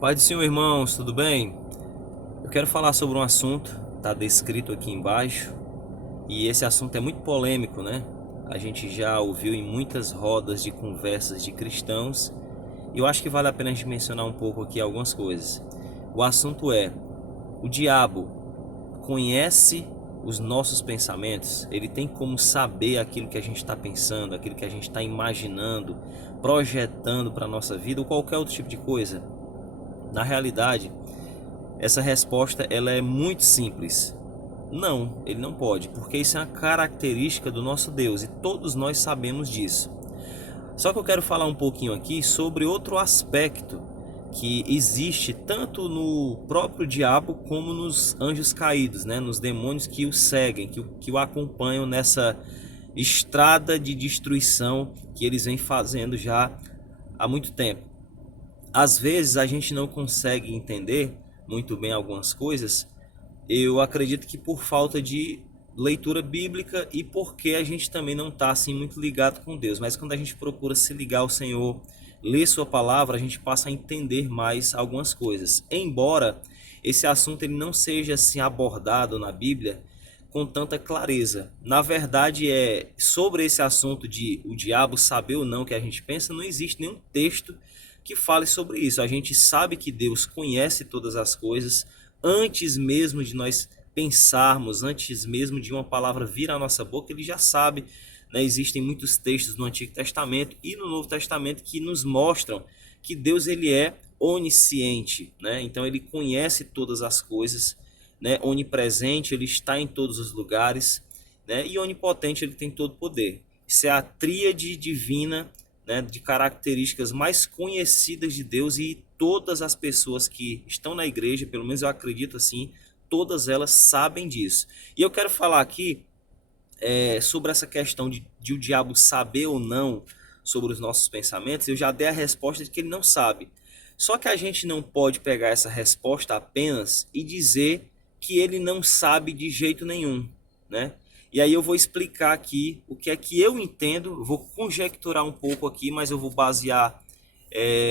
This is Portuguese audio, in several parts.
Pai do Senhor, irmãos, tudo bem? Eu quero falar sobre um assunto, está descrito aqui embaixo, e esse assunto é muito polêmico, né? A gente já ouviu em muitas rodas de conversas de cristãos, e eu acho que vale a pena a gente mencionar um pouco aqui algumas coisas. O assunto é: o diabo conhece os nossos pensamentos? Ele tem como saber aquilo que a gente está pensando, aquilo que a gente está imaginando, projetando para a nossa vida ou qualquer outro tipo de coisa? Na realidade, essa resposta ela é muito simples. Não, ele não pode, porque isso é uma característica do nosso Deus e todos nós sabemos disso. Só que eu quero falar um pouquinho aqui sobre outro aspecto que existe tanto no próprio diabo como nos anjos caídos, né? Nos demônios que o seguem, que o acompanham nessa estrada de destruição que eles vêm fazendo já há muito tempo. Às vezes a gente não consegue entender muito bem algumas coisas. Eu acredito que por falta de leitura bíblica e porque a gente também não está assim muito ligado com Deus. Mas quando a gente procura se ligar ao Senhor, ler sua palavra, a gente passa a entender mais algumas coisas. Embora esse assunto ele não seja assim abordado na Bíblia com tanta clareza. Na verdade, sobre esse assunto de o diabo saber ou não o que a gente pensa, não existe nenhum texto que fale sobre isso. A gente sabe que Deus conhece todas as coisas antes mesmo de nós pensarmos, antes mesmo de uma palavra vir à nossa boca, ele já sabe, né? Existem muitos textos no Antigo Testamento e no Novo Testamento que nos mostram que Deus ele é onisciente, né? Então ele conhece todas as coisas, né? Onipresente, ele está em todos os lugares, né? E onipotente, ele tem todo o poder. Isso é a tríade divina, né, de características mais conhecidas de Deus, e todas as pessoas que estão na igreja, pelo menos eu acredito assim, todas elas sabem disso. E eu quero falar aqui sobre essa questão de o diabo saber ou não sobre os nossos pensamentos. Eu já dei a resposta de que ele não sabe. Só que a gente não pode pegar essa resposta apenas e dizer que ele não sabe de jeito nenhum, né? E aí eu vou explicar aqui o que é que eu entendo, vou conjecturar um pouco aqui, mas eu vou basear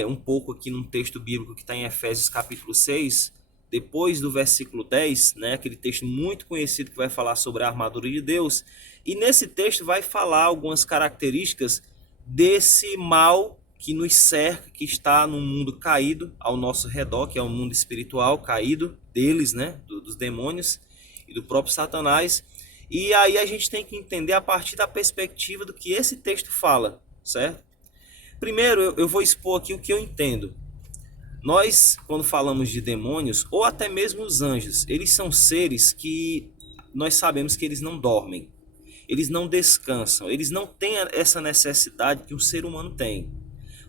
um pouco aqui num texto bíblico que está em Efésios capítulo 6, depois do versículo 10, né, aquele texto muito conhecido que vai falar sobre a armadura de Deus. E nesse texto vai falar algumas características desse mal que nos cerca, que está no mundo caído ao nosso redor, que é o mundo espiritual caído deles, né, dos demônios e do próprio Satanás. E aí a gente tem que entender a partir da perspectiva do que esse texto fala, certo? Primeiro eu vou expor aqui o que eu entendo. Nós, quando falamos de demônios, ou até mesmo os anjos, eles são seres que nós sabemos que eles não dormem, eles não descansam, eles não têm essa necessidade que um ser humano tem.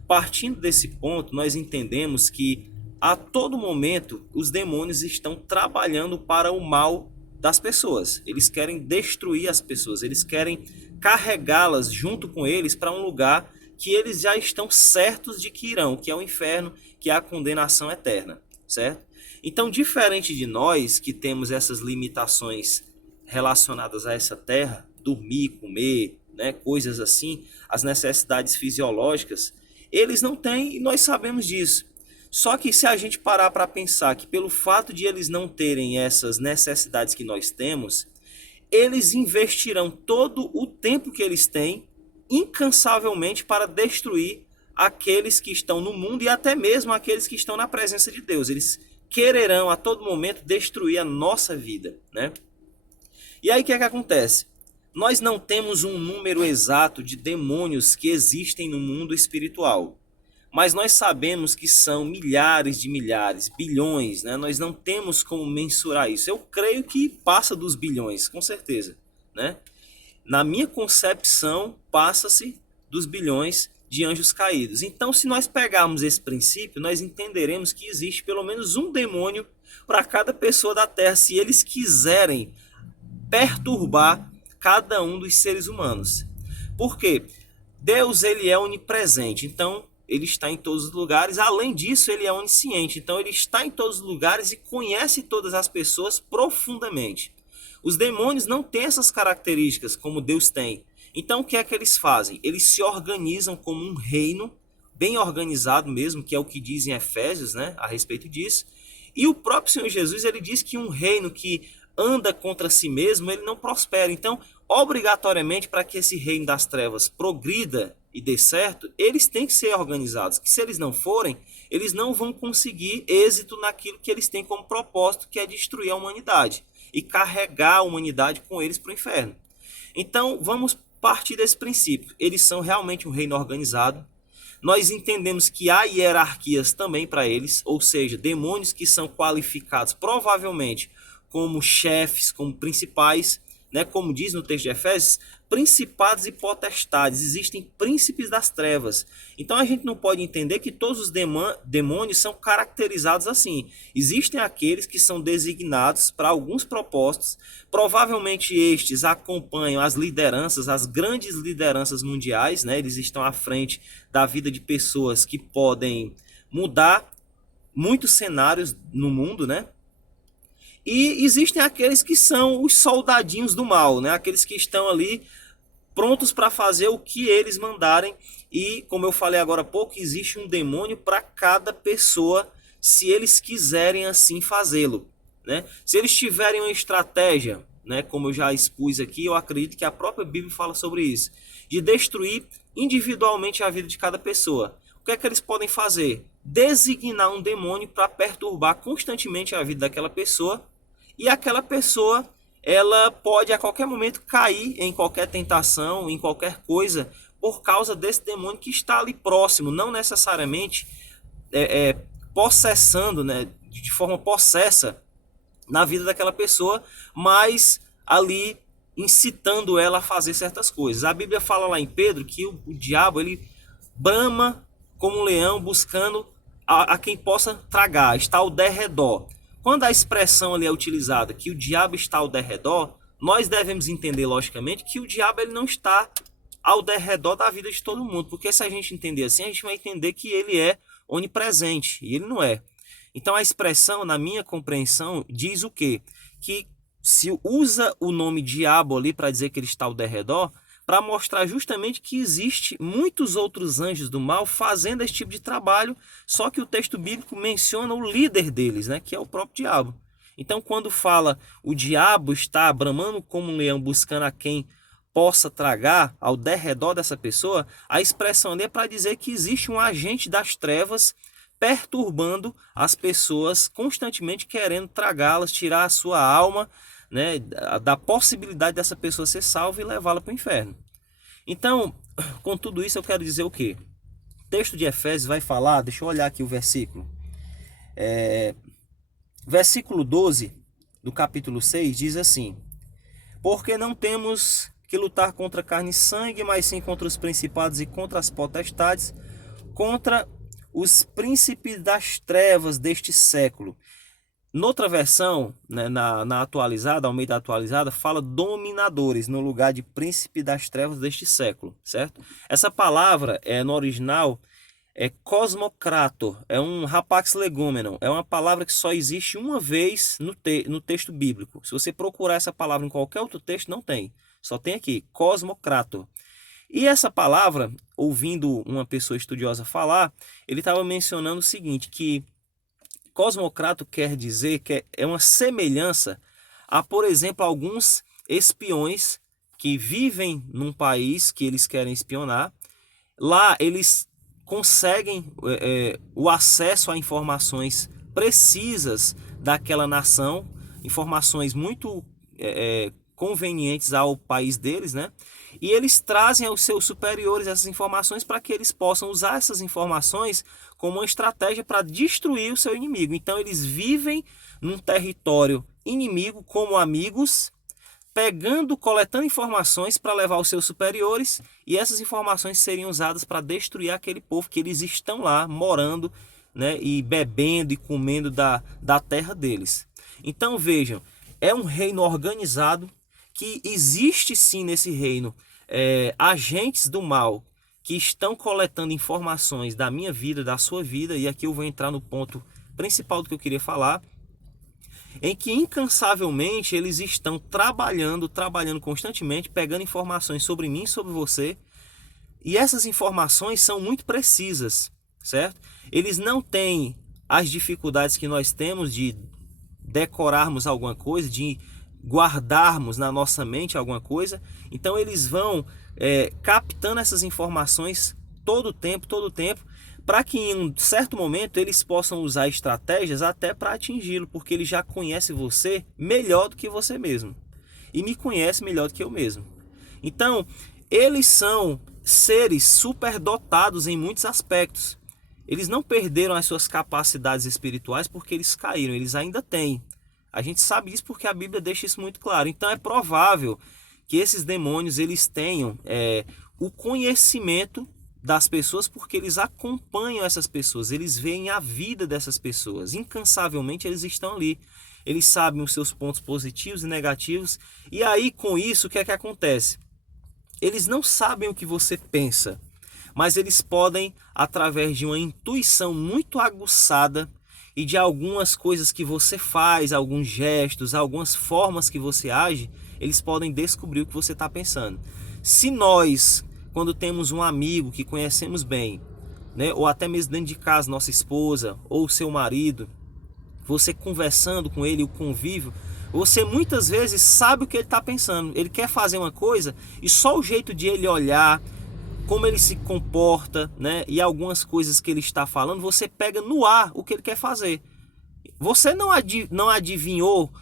Partindo desse ponto, nós entendemos que a todo momento os demônios estão trabalhando para o mal das pessoas. Eles querem destruir as pessoas, eles querem carregá-las junto com eles para um lugar que eles já estão certos de que irão, que é o inferno, que é a condenação eterna, certo? Então, diferente de nós que temos essas limitações relacionadas a essa terra, dormir, comer, né, coisas assim, as necessidades fisiológicas, eles não têm e nós sabemos disso. Só que se a gente parar para pensar que pelo fato de eles não terem essas necessidades que nós temos, eles investirão todo o tempo que eles têm incansavelmente para destruir aqueles que estão no mundo e até mesmo aqueles que estão na presença de Deus. Eles quererão a todo momento destruir a nossa vida, né? E aí o que é que acontece? Nós não temos um número exato de demônios que existem no mundo espiritual, mas nós sabemos que são milhares de milhares, bilhões, né? Nós não temos como mensurar isso. Eu creio que passa dos bilhões, com certeza, né? Na minha concepção, passa-se dos bilhões de anjos caídos. Então, se nós pegarmos esse princípio, nós entenderemos que existe pelo menos um demônio para cada pessoa da Terra, se eles quiserem perturbar cada um dos seres humanos. Por quê? Deus ele é onipresente, então ele está em todos os lugares. Além disso, ele é onisciente, então ele está em todos os lugares e conhece todas as pessoas profundamente. Os demônios não têm essas características como Deus tem. Então o que é que eles fazem? Eles se organizam como um reino bem organizado mesmo, que é o que diz em Efésios, né, a respeito disso. E o próprio Senhor Jesus, ele diz que um reino que anda contra si mesmo, ele não prospera. Então, obrigatoriamente, para que esse reino das trevas progrida e dê certo, eles têm que ser organizados. Que se eles não forem, eles não vão conseguir êxito naquilo que eles têm como propósito, que é destruir a humanidade e carregar a humanidade com eles para o inferno. Então, vamos partir desse princípio. Eles são realmente um reino organizado. Nós entendemos que há hierarquias também para eles, ou seja, demônios que são qualificados provavelmente como chefes, como principais, né? Como diz no texto de Efésios, principados e potestades, existem príncipes das trevas. Então a gente não pode entender que todos os demônios são caracterizados assim. Existem aqueles que são designados para alguns propósitos, provavelmente estes acompanham as lideranças, as grandes lideranças mundiais, né? Eles estão à frente da vida de pessoas que podem mudar muitos cenários no mundo, né? E existem aqueles que são os soldadinhos do mal, né? Aqueles que estão ali prontos para fazer o que eles mandarem. E, como eu falei agora há pouco, existe um demônio para cada pessoa, se eles quiserem assim fazê-lo, né? Se eles tiverem uma estratégia, né, como eu já expus aqui, eu acredito que a própria Bíblia fala sobre isso, de destruir individualmente a vida de cada pessoa. O que é que eles podem fazer? Designar um demônio para perturbar constantemente a vida daquela pessoa, e aquela pessoa, ela pode a qualquer momento cair em qualquer tentação, em qualquer coisa, por causa desse demônio que está ali próximo, não necessariamente possessando, né, de forma possessa na vida daquela pessoa, mas ali incitando ela a fazer certas coisas. A Bíblia fala lá em Pedro que o diabo, ele brama como um leão buscando a quem possa tragar, está ao derredor. Quando a expressão ali é utilizada que o diabo está ao derredor, nós devemos entender logicamente que o diabo ele não está ao derredor da vida de todo mundo, porque se a gente entender assim, a gente vai entender que ele é onipresente, e ele não é. Então a expressão, na minha compreensão, diz o quê? Que se usa o nome diabo ali para dizer que ele está ao derredor, para mostrar justamente que existe muitos outros anjos do mal fazendo esse tipo de trabalho, só que o texto bíblico menciona o líder deles, né, que é o próprio diabo. Então, quando fala o diabo está bramando como um leão buscando a quem possa tragar ao derredor dessa pessoa, a expressão ali é para dizer que existe um agente das trevas perturbando as pessoas, constantemente querendo tragá-las, tirar a sua alma, né, da possibilidade dessa pessoa ser salva e levá-la para o inferno. Então, com tudo isso eu quero dizer o quê? O texto de Efésios vai falar, deixa eu olhar aqui o versículo. Versículo 12 do capítulo 6 diz assim: porque não temos que lutar contra carne e sangue, mas sim contra os principados e contra as potestades, contra os príncipes das trevas deste século. Noutra versão, né, na atualizada, Almeida atualizada, fala dominadores no lugar de príncipe das trevas deste século, certo? Essa palavra no original é cosmocrator, é um rapax legomenon, é uma palavra que só existe uma vez no texto bíblico. Se você procurar essa palavra em qualquer outro texto, não tem. Só tem aqui, cosmocrator. E essa palavra, ouvindo uma pessoa estudiosa falar, ele estava mencionando o seguinte, que cosmocrato quer dizer que é uma semelhança a, por exemplo, alguns espiões que vivem num país que eles querem espionar. Lá eles conseguem o acesso a informações precisas daquela nação, informações muito convenientes ao país deles, né? E eles trazem aos seus superiores essas informações para que eles possam usar essas informações como uma estratégia para destruir o seu inimigo. Então eles vivem num território inimigo como amigos, coletando informações para levar aos seus superiores, e essas informações seriam usadas para destruir aquele povo que eles estão lá morando, né, e bebendo e comendo da terra deles. Então vejam, é um reino organizado, que existe sim nesse reino agentes do mal que estão coletando informações da minha vida, da sua vida, e aqui eu vou entrar no ponto principal do que eu queria falar, em que incansavelmente eles estão trabalhando constantemente, pegando informações sobre mim, sobre você, E essas informações são muito precisas, certo? Eles não têm as dificuldades que nós temos de decorarmos alguma coisa, de guardarmos na nossa mente alguma coisa. Então eles vão captando essas informações todo o tempo, para que em um certo momento eles possam usar estratégias até para atingi-lo, porque ele já conhece você melhor do que você mesmo e me conhece melhor do que eu mesmo. Então, eles são seres superdotados em muitos aspectos. Eles não perderam as suas capacidades espirituais porque eles caíram, eles ainda têm. A gente sabe isso porque a Bíblia deixa isso muito claro. Então é provável que esses demônios eles tenham o conhecimento das pessoas, porque eles acompanham essas pessoas, eles veem a vida dessas pessoas, incansavelmente eles estão ali, eles sabem os seus pontos positivos e negativos, e aí com isso o que é que acontece? Eles não sabem o que você pensa, mas eles podem, através de uma intuição muito aguçada e de algumas coisas que você faz, alguns gestos, algumas formas que você age, eles podem descobrir o que você está pensando. Se nós, quando temos um amigo que conhecemos bem, né, ou até mesmo dentro de casa, nossa esposa ou seu marido, você conversando com ele, o convívio, você muitas vezes sabe o que ele está pensando. Ele quer fazer uma coisa e só o jeito de ele olhar, como ele se comporta, né, e algumas coisas que ele está falando, você pega no ar o que ele quer fazer. Você não adivinhou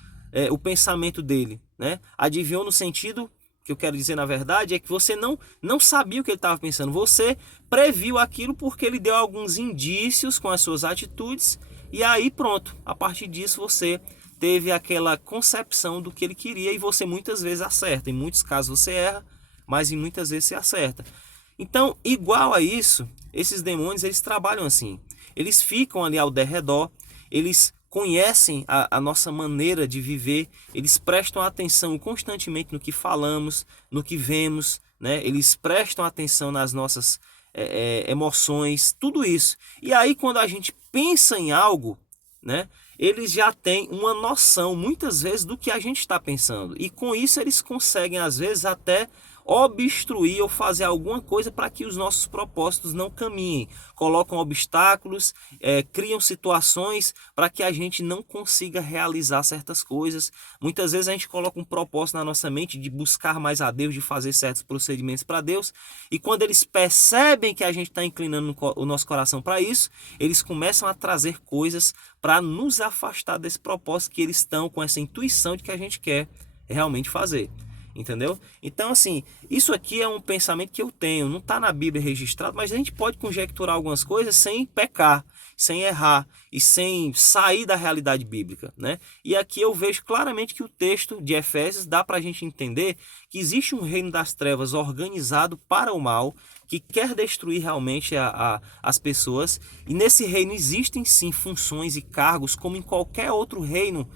o pensamento dele, né? Adivinhou no sentido que eu quero dizer, na verdade, é que você não sabia o que ele estava pensando. Você previu aquilo porque ele deu alguns indícios com as suas atitudes e aí pronto. A partir disso você teve aquela concepção do que ele queria e você muitas vezes acerta. Em muitos casos você erra, mas em muitas vezes você acerta. Então, igual a isso, esses demônios eles trabalham assim. Eles ficam ali ao derredor, eles conhecem a nossa maneira de viver, eles prestam atenção constantemente no que falamos, no que vemos, né? Eles prestam atenção nas nossas emoções, tudo isso. E aí quando a gente pensa em algo, né? Eles já têm uma noção, muitas vezes, do que a gente está pensando. E com isso eles conseguem, às vezes, até obstruir ou fazer alguma coisa para que os nossos propósitos não caminhem. Colocam obstáculos, criam situações para que a gente não consiga realizar certas coisas. Muitas vezes a gente coloca um propósito na nossa mente de buscar mais a Deus, de fazer certos procedimentos para Deus. E quando eles percebem que a gente está inclinando o nosso coração para isso, eles começam a trazer coisas para nos afastar desse propósito que eles estão com essa intuição de que a gente quer realmente fazer. Entendeu? Então, assim, isso aqui é um pensamento que eu tenho, não está na Bíblia registrado, mas a gente pode conjecturar algumas coisas sem pecar, sem errar e sem sair da realidade bíblica, né? E aqui eu vejo claramente que o texto de Efésios dá para a gente entender que existe um reino das trevas organizado para o mal, que quer destruir realmente as pessoas, e nesse reino existem sim funções e cargos, como em qualquer outro reino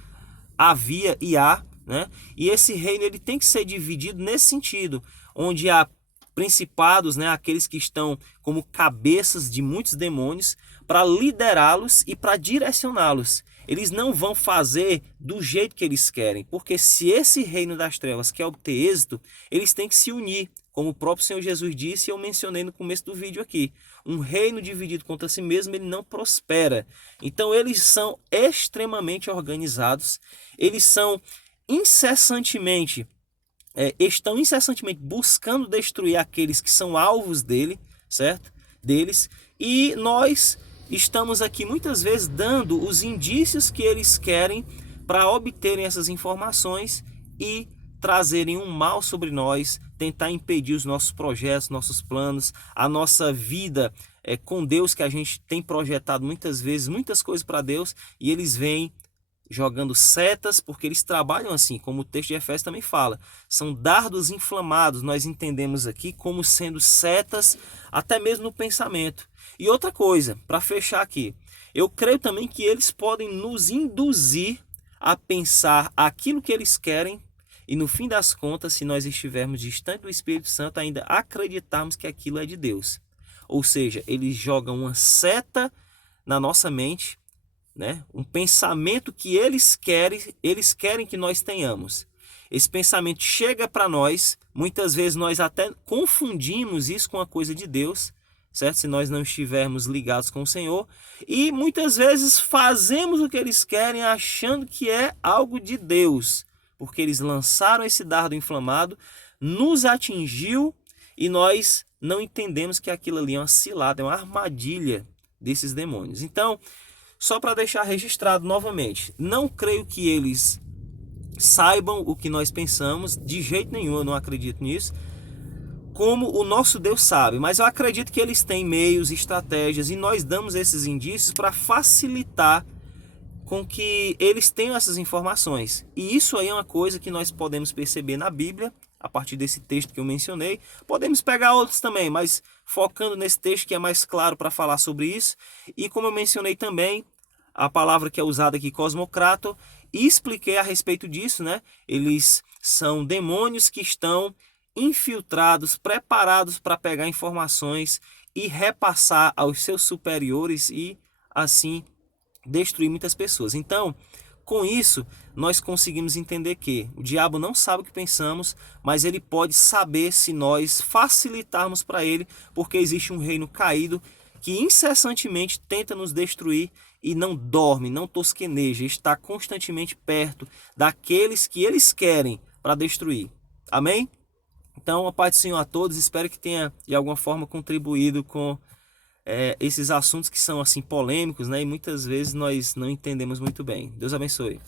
havia e há, né? E esse reino ele tem que ser dividido nesse sentido, onde há principados, né, aqueles que estão como cabeças de muitos demônios, para liderá-los e para direcioná-los. Eles não vão fazer do jeito que eles querem, porque se esse reino das trevas quer obter êxito, eles têm que se unir, como o próprio Senhor Jesus disse e eu mencionei no começo do vídeo aqui. Um reino dividido contra si mesmo, ele não prospera. Então eles são extremamente organizados, eles são estão incessantemente buscando destruir aqueles que são alvos deles, e nós estamos aqui muitas vezes dando os indícios que eles querem para obterem essas informações e trazerem um mal sobre nós, tentar impedir os nossos projetos, nossos planos, a nossa vida com Deus, que a gente tem projetado muitas vezes, muitas coisas para Deus, e eles vêm jogando setas, porque eles trabalham assim, como o texto de Efésios também fala. São dardos inflamados, nós entendemos aqui como sendo setas, até mesmo no pensamento. E outra coisa, para fechar aqui, eu creio também que eles podem nos induzir a pensar aquilo que eles querem, e no fim das contas, se nós estivermos distante do Espírito Santo, ainda acreditarmos que aquilo é de Deus. Ou seja, eles jogam uma seta na nossa mente, né? Um pensamento que eles querem que nós tenhamos. esse pensamento chega para nós, muitas vezes nós até confundimos isso com a coisa de Deus, certo? Se nós não estivermos ligados com o Senhor, e muitas vezes fazemos o que eles querem achando que é algo de Deus, porque eles lançaram esse dardo inflamado, nos atingiu e nós não entendemos que aquilo ali é uma cilada, é uma armadilha desses demônios. Então, só para deixar registrado novamente, não creio que eles saibam o que nós pensamos, de jeito nenhum, eu não acredito nisso, como o nosso Deus sabe, mas eu acredito que eles têm meios, estratégias, e nós damos esses indícios para facilitar com que eles tenham essas informações. E isso aí é uma coisa que nós podemos perceber na Bíblia, a partir desse texto que eu mencionei. Podemos pegar outros também, mas focando nesse texto que é mais claro para falar sobre isso. E como eu mencionei também, a palavra que é usada aqui, cosmocrato, e expliquei a respeito disso, né? Eles são demônios que estão infiltrados, preparados para pegar informações e repassar aos seus superiores e assim destruir muitas pessoas. Então, com isso, nós conseguimos entender que o diabo não sabe o que pensamos, mas ele pode saber se nós facilitarmos para ele, porque existe um reino caído que incessantemente tenta nos destruir e não dorme, não tosqueneja, está constantemente perto daqueles que eles querem para destruir. Amém? Então, a paz do Senhor a todos, espero que tenha de alguma forma contribuído com esses assuntos que são assim polêmicos, né? E muitas vezes nós não entendemos muito bem. Deus abençoe.